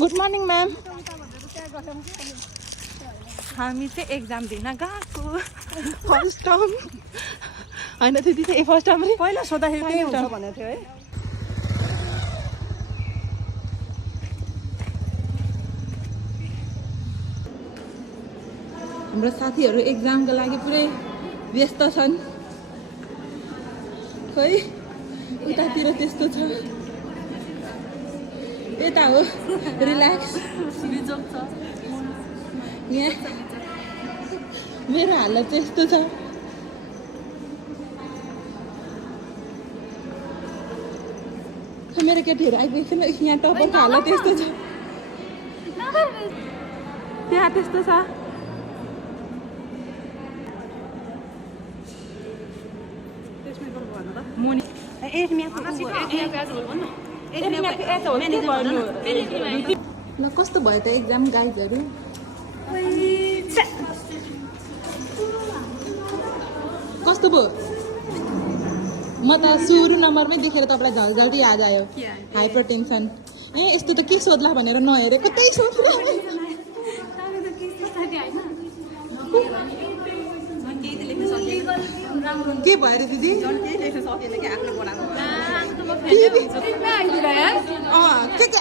Good morning ma'am. हामी चाहिँ exam दिन गएको फर्स्ट टर्म होइन त्यति चाहिँ फर्स्ट टर्म पहिला सोद्धाखेरि त्यही हुन्छ भनेको थियो है। हाम्रो साथीहरू एक्जामको लागि पुरै व्यस्त छन्। खै उतातिर त्यस्तो छ, यता हो रिल्याक्स। यहाँ मेरो हालत चाहिँ यस्तो छ। मेरो केटीहरू आइपुगेको छैन, यहाँ टपरको हालत यस्तो छ, त्यहाँ त्यस्तो छ। मोनी ल कस्तो भयो त एक्जाम गाइजहरू? कस्तो भयो? म त सुरु नम्बरमै देखेर तपाईँलाई झल्झल्ती याद आयो, हाइपर टेन्सन। ए यस्तो त के सोध्ला भनेर नहेरेको त्यही सोध्ला। के भयो अरे दिदी? के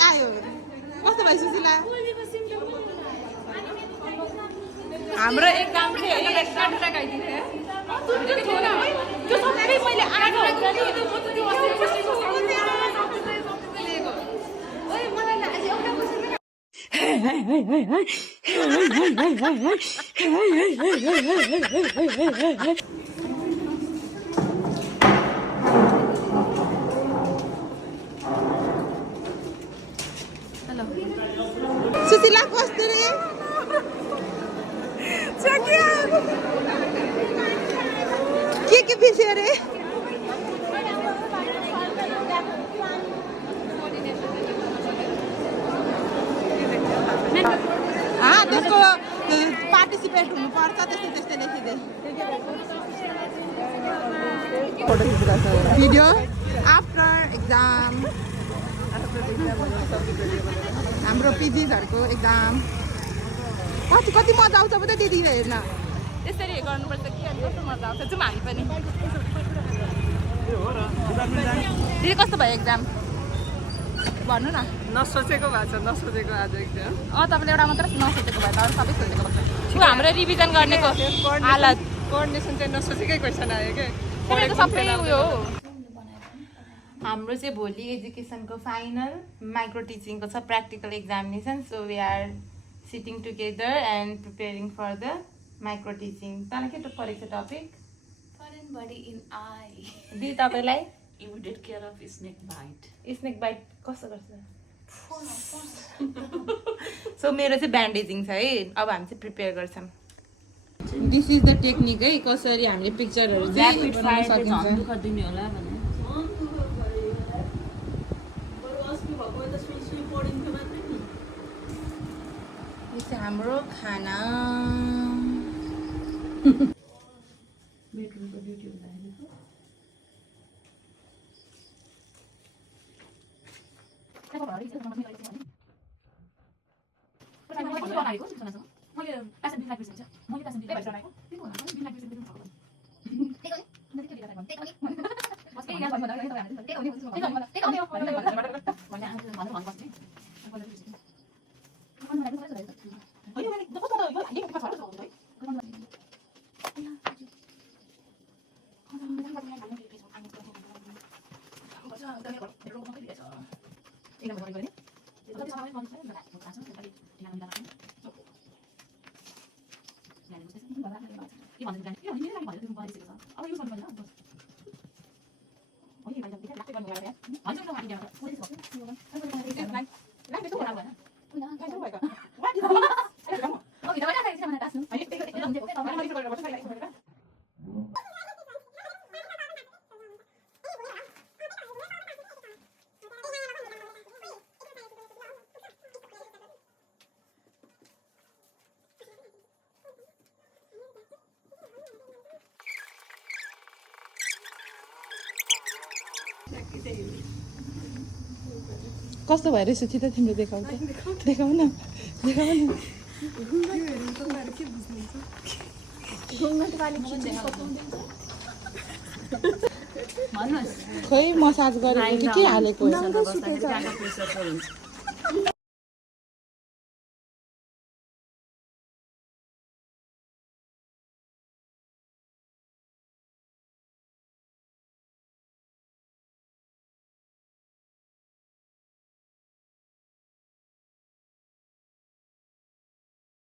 आयो? कस्तो भयो सुशीला? हाम्रो एक्जाम सुशीला कस्तो रे? के बिर्स्यो रे? त्यसको पार्टिसिपेट हुनुपर्छ, त्यस्तै त्यस्तै लेखिदिए। भिडियो आफ्टर एक्जाम, हाम्रो पिजिजहरूको एक्जाम कति मजा आउँछ पो त त्यतिखेर हेर्न। यसरी गर्नुपर्छ कि अनि कस्तो मजा आउँछ। जाउँ हामी पनि। दिदी कस्तो भयो एक्जाम भन्नु न? नसोचेको भएको छ, नसोचेको आज एक्जाम। तपाईँले एउटा मात्र नसोचेको भयो त अरू सबै सोचेको भएको छ। हाम्रो रिभिजन गर्नेको हालत कोअर्डिनेसन चाहिँ नसोचेकै क्वेसन आयो क्या। सबै उयो हो। हाम्रो चाहिँ भोलि एजुकेसनको फाइनल माइक्रो टिचिङको छ practical examination. So we are sitting together and preparing for the micro teaching. तँलाई के परेको छ topic? Foreign body in eye. दिदी तपाईँलाई? Immediate care of snake bite. Snake bite कस्तो गर्छ? सो मेरो चाहिँ ब्यान्डेजिङ छ है। अब हामी चाहिँ प्रिपेयर गर्छौँ। दिस इज द टेक्निक है, कसरी हामीले पिक्चरहरू चाहिँ बनाउन सकिन्छ। यो चाहिँ हाम्रो खाना। कस्तो भइरहेछ कि त तिम्रो देखाउ त देखाउ न भन्नुहोस् खोइ मसाज गरेको कि के हालेको बस्दाखेरि प्रेसर हुन्छ